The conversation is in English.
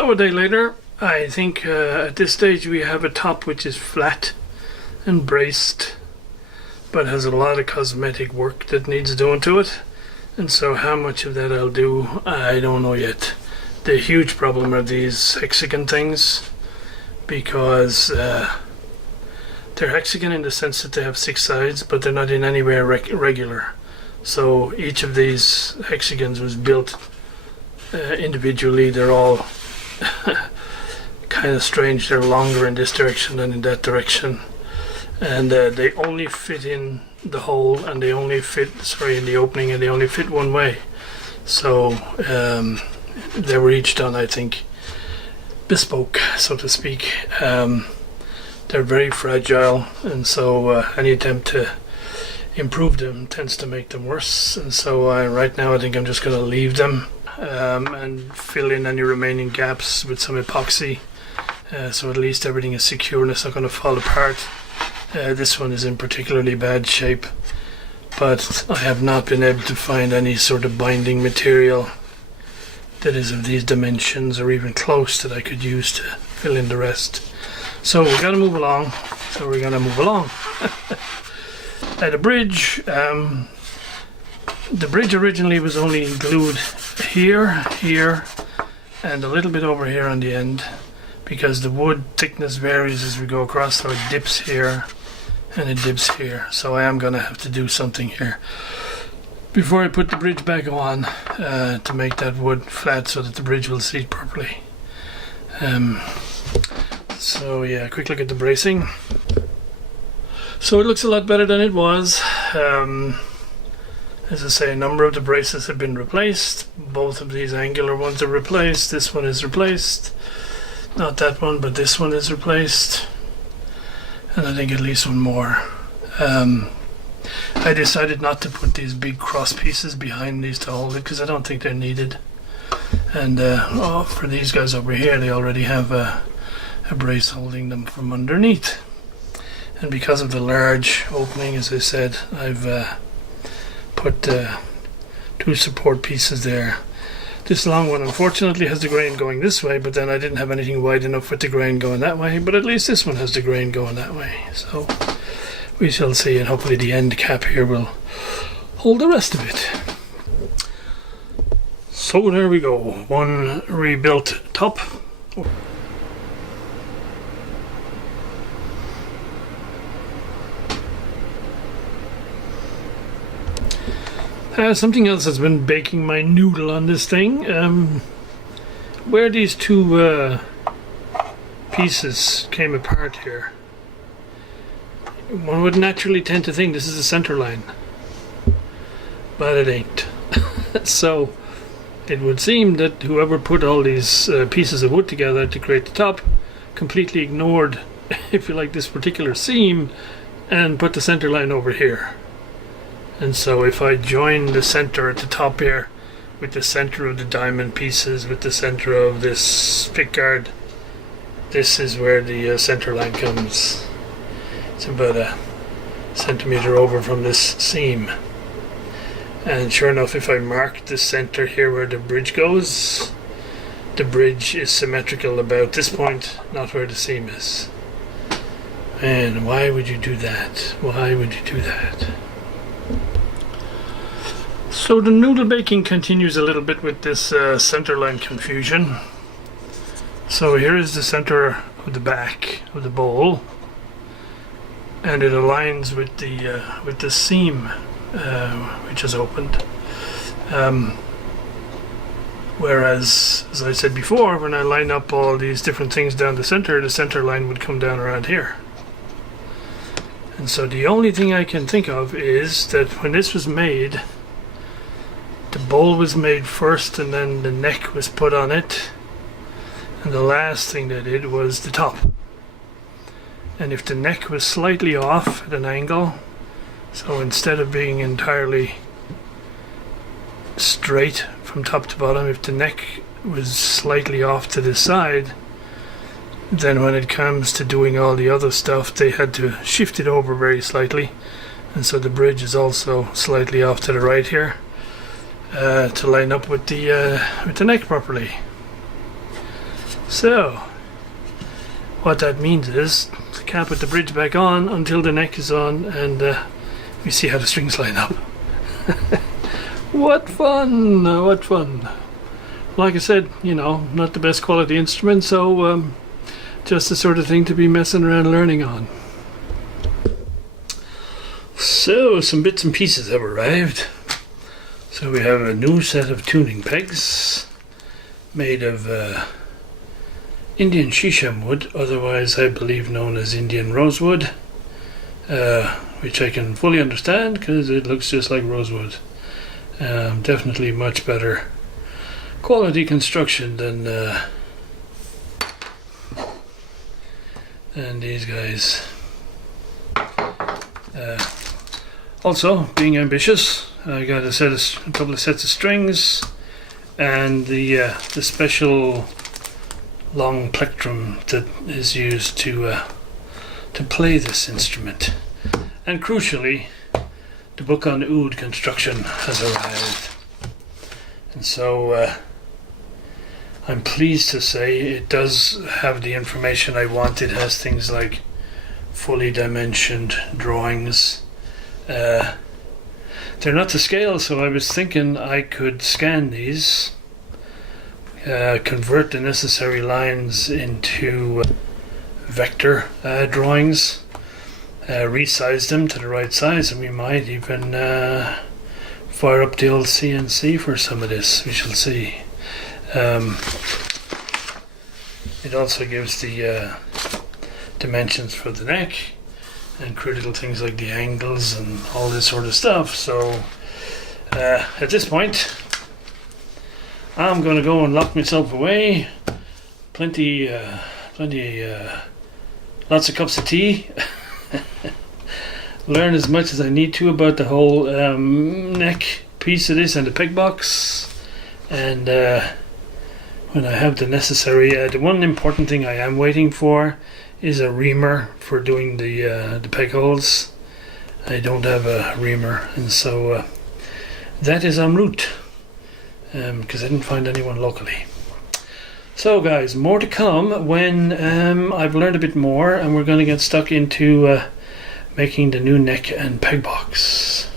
So a day later, I think at this stage we have a top which is flat and braced, but has a lot of cosmetic work that needs doing to it. And so how much of that I'll do, I don't know yet. The huge problem are these hexagon things, because they're hexagon in the sense that they have 6 sides, but they're not in any way regular. So each of these hexagons was built individually. They're all kind of strange. They're longer in this direction than in that direction, and they only fit in the hole, and they only fit, in the opening, and they only fit one way. So they were each done, I think, bespoke, so to speak. They're very fragile, and so any attempt to improve them tends to make them worse. And so right now I think I'm just going to leave them and fill in any remaining gaps with some epoxy, so at least everything is secure and it's not going to fall apart. This one is in particularly bad shape, but I have not been able to find any sort of binding material that is of these dimensions or even close that I could use to fill in the rest. So we're going to move along. The bridge, the bridge originally was only glued here, and a little bit over here on the end, because the wood thickness varies as we go across, so it dips here and it dips here. So I am going to have to do something here before I put the bridge back on to make that wood flat so that the bridge will seat properly. So yeah, quick look at the bracing. So it looks a lot better than it was. As I say, a number of the braces have been replaced. Both of these angular ones are replaced. This one is replaced. Not that one, but this one is replaced. And I think at least one more. I decided not to put these big cross pieces behind these to hold it, because I don't think they're needed. And for these guys over here, they already have a brace holding them from underneath. And because of the large opening, as I said, I've put 2 support pieces there. This long one unfortunately has the grain going this way, but then I didn't have anything wide enough with the grain going that way, but at least this one has the grain going that way. So we shall see, and hopefully the end cap here will hold the rest of it. So there we go, one rebuilt top. Something else has been baking my noodle on this thing. Where these 2 pieces came apart here, one would naturally tend to think this is a center line, but it ain't. So it would seem that whoever put all these pieces of wood together to create the top completely ignored, if you like, this particular seam and put the center line over here. And so if I join the center at the top here with the center of the diamond pieces with the center of this pickguard, this is where the center line comes. It's about a centimeter over from this seam. And sure enough, if I mark the center here where the bridge goes, the bridge is symmetrical about this point, not where the seam is. And why would you do that? Why would you do that? So the noodle baking continues a little bit with this center line confusion. So here is the center of the back of the bowl, and it aligns with the seam which is opened. Whereas, as I said before, when I line up all these different things down the center line would come down around here. And so the only thing I can think of is that when this was made, the bowl was made first and then the neck was put on it, and the last thing they did was the top. And if the neck was slightly off at an angle, so instead of being entirely straight from top to bottom, if the neck was slightly off to the side, then when it comes to doing all the other stuff, they had to shift it over very slightly, and so the bridge is also slightly off to the right here to line up with the neck properly. So what that means is I can't put the bridge back on until the neck is on, and we see how the strings line up. What fun! What fun! Like I said, you know, not the best quality instrument, so just the sort of thing to be messing around learning on. So some bits and pieces have arrived. So we have a new set of tuning pegs made of Indian shisham wood, otherwise I believe known as Indian rosewood, which I can fully understand because it looks just like rosewood. Definitely much better quality construction than these guys. Also, being ambitious, I got a couple of sets of strings and the special long plectrum that is used to play this instrument. And crucially, the book on oud construction has arrived. And so I'm pleased to say it does have the information I want. It has things like fully dimensioned drawings. They're not to scale, so I was thinking I could scan these, convert the necessary lines into vector drawings, resize them to the right size, and we might even fire up the old CNC for some of this. We shall see. It also gives the dimensions for the neck and critical things like the angles and all this sort of stuff. So at this point I'm going to go and lock myself away. Lots of cups of tea. Learn as much as I need to about the whole neck piece of this and the peg box, and when I have the necessary, the one important thing I am waiting for is a reamer for doing the peg holes. I don't have a reamer, and so that is en route, because I didn't find anyone locally. So guys, more to come when I've learned a bit more and we're going to get stuck into making the new neck and peg box.